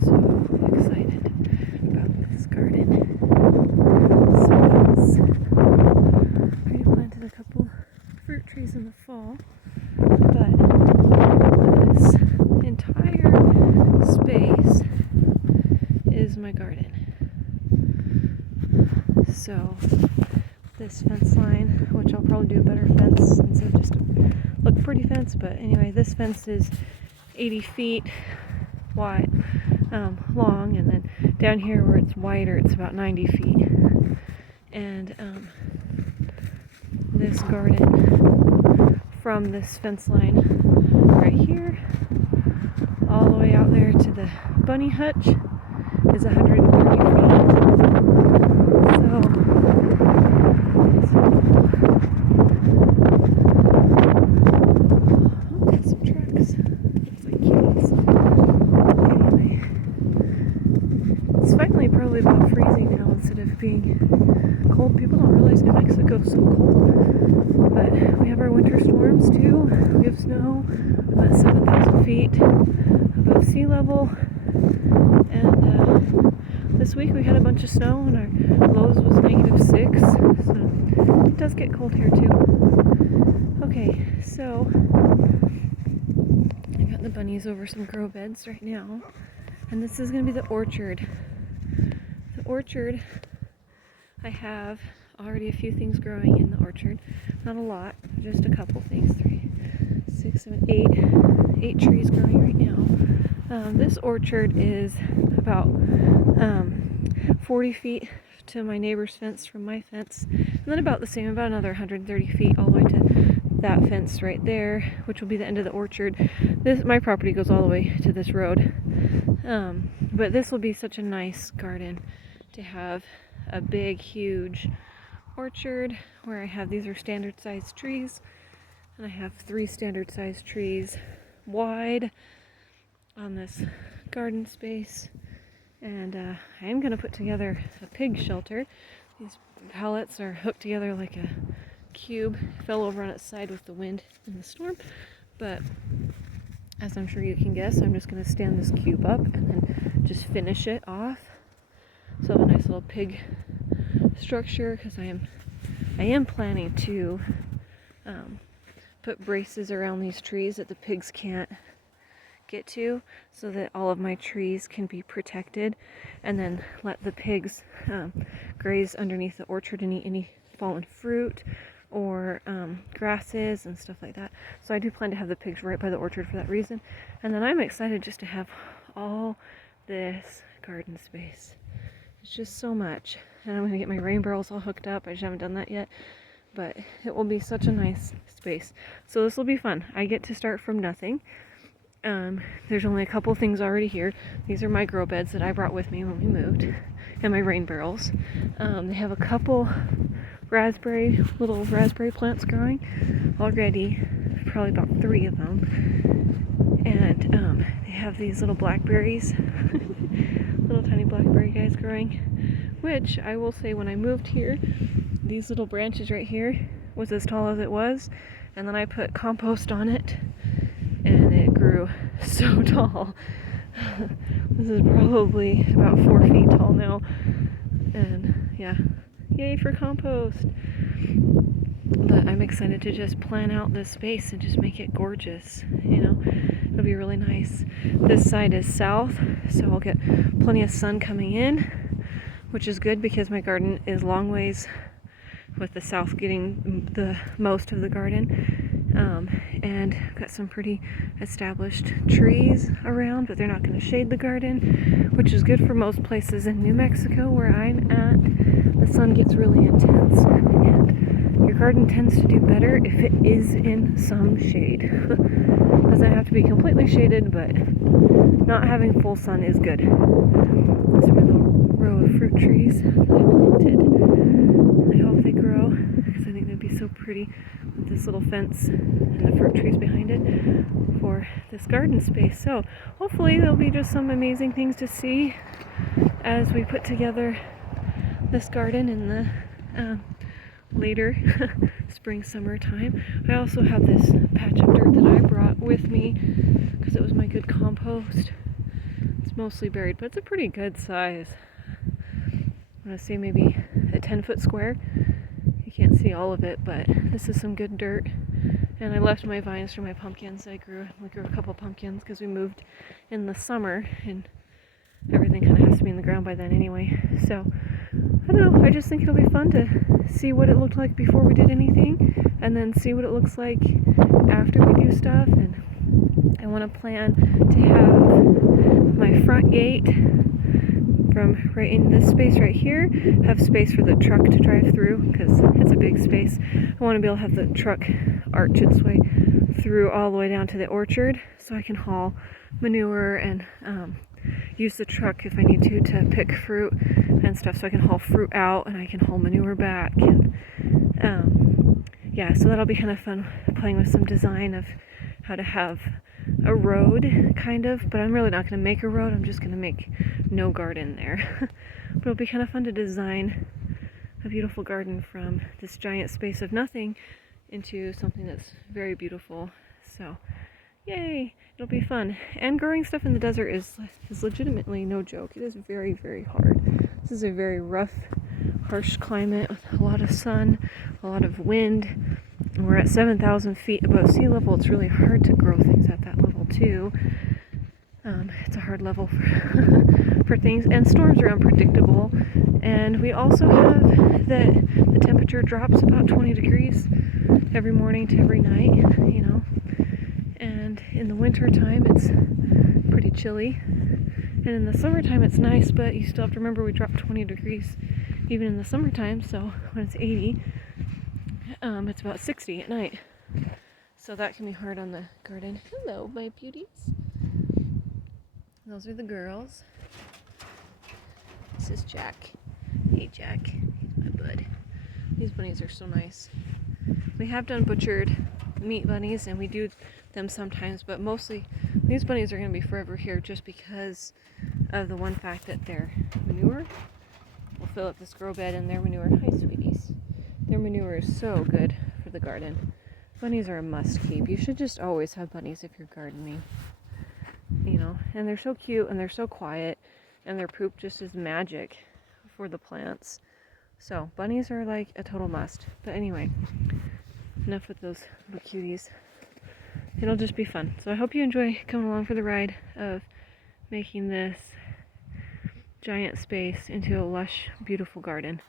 so excited about this garden. So I already planted a couple fruit trees in the fall, but this entire space is my garden. So this fence line, which I'll probably do a better fence instead of just a look pretty fence, but anyway, this fence is 80 feet wide, long, and then down here where it's wider, it's about 90 feet. And this garden from this fence line right here all the way out there to the bunny hutch is 130 feet. Some trucks. Looks like cuties. Anyway, it's finally probably about freezing now instead of being cold. People don't realize New Mexico's so cold. But we have our winter storms too. We have snow about 7,000 feet above sea level. And this week we had a bunch of snow and our lows was -6. So it does get cold here too. Okay, so I got the bunnies over some grow beds right now. And this is going to be the orchard. The orchard, I have already a few things growing in the orchard. Not a lot, just a couple things. 3, 6, 7, 8 trees growing right now. This orchard is about 40 feet to my neighbor's fence from my fence. And then about the same, about another 130 feet all the way to that fence right there, which will be the end of the orchard. My property goes all the way to this road. But this will be such a nice garden to have a big, huge orchard where I have, these are standard sized trees, and I have 3 standard sized trees wide on this garden space. And I am going to put together a pig shelter. These pallets are hooked together like a cube. It fell over on its side with the wind and the storm, but as I'm sure you can guess, I'm just going to stand this cube up and then just finish it off. So I have a nice little pig structure, because I am planning to put braces around these trees that the pigs can't get to, so that all of my trees can be protected, and then let the pigs graze underneath the orchard and eat any fallen fruit or grasses and stuff like that. So I do plan to have the pigs right by the orchard for that reason. And then I'm excited just to have all this garden space. It's just so much. And I'm going to get my rain barrels all hooked up. I just haven't done that yet. But it will be such a nice space. So this will be fun. I get to start from nothing. There's only a couple things already here. These are my grow beds that I brought with me when we moved. And my rain barrels. They have a couple little raspberry plants growing already, probably about 3 of them. And they have these little blackberries, little tiny blackberry guys growing, which I will say, when I moved here, these little branches right here was as tall as it was, and then I put compost on it and it grew so tall. This is probably about 4 feet tall now, and yeah, yay for compost. But I'm excited to just plan out this space and just make it gorgeous, it'll be really nice. This side is south, so I'll get plenty of sun coming in, which is good because my garden is long ways, with the south getting the most of the garden. And got some pretty established trees around, but they're not going to shade the garden, which is good for most places in New Mexico where I'm at. The sun gets really intense, and your garden tends to do better if it is in some shade. Doesn't have to be completely shaded, but not having full sun is good. This is my little row of fruit trees that I planted. I hope they grow, because I think they'd be so pretty with this little fence and the fruit trees behind it for this garden space. So hopefully there'll be just some amazing things to see as we put together this garden in the later spring, summer time. I also have this patch of dirt that I brought with with me because it was my good compost. It's mostly buried, but it's a pretty good size. I'm going to say maybe a 10-foot square. You can't see all of it, but this is some good dirt. And I left my vines for my pumpkins. We grew a couple pumpkins because we moved in the summer and everything kind of has to be in the ground by then anyway. So, I don't know, I just think it'll be fun to see what it looked like before we did anything and then see what it looks like after we do stuff. And I want to plan to have my front gate from right in this space right here, have space for the truck to drive through because it's a big space. I want to be able to have the truck arch its way through all the way down to the orchard so I can haul manure and use the truck if I need to pick fruit and stuff, so I can haul fruit out and I can haul manure back. And yeah, so that'll be kind of fun, playing with some design of how to have a road, kind of, but I'm really not going to make a road. I'm just going to make no garden there. But it'll be kind of fun to design a beautiful garden from this giant space of nothing into something that's very beautiful. So, yay! It'll be fun. And growing stuff in the desert is legitimately no joke. It is very, very hard. This is a very rough, harsh climate with a lot of sun, a lot of wind. We're at 7,000 feet above sea level. It's really hard to grow things at that level too. It's a hard level for things, and storms are unpredictable. And we also have the temperature drops about 20 degrees every morning to every night, you know. And in the winter time, it's pretty chilly. And in the summertime, it's nice, but you still have to remember we drop 20 degrees even in the summertime. So when it's 80, it's about 60 at night. So that can be hard on the garden. Hello, my beauties. Those are the girls. This is Jack. Hey, Jack. He's my bud. These bunnies are so nice. We have done butchered meat bunnies, and we do them sometimes, but mostly these bunnies are going to be forever here just because of the one fact that their manure will fill up this grow bed, and their manure, hi sweeties, their manure is so good for the garden. Bunnies are a must keep. You should just always have bunnies if you're gardening, you know, and they're so cute and they're so quiet, and their poop just is magic for the plants. So bunnies are like a total must. But anyway, enough with those little cuties. It'll just be fun. So I hope you enjoy coming along for the ride of making this giant space into a lush, beautiful garden.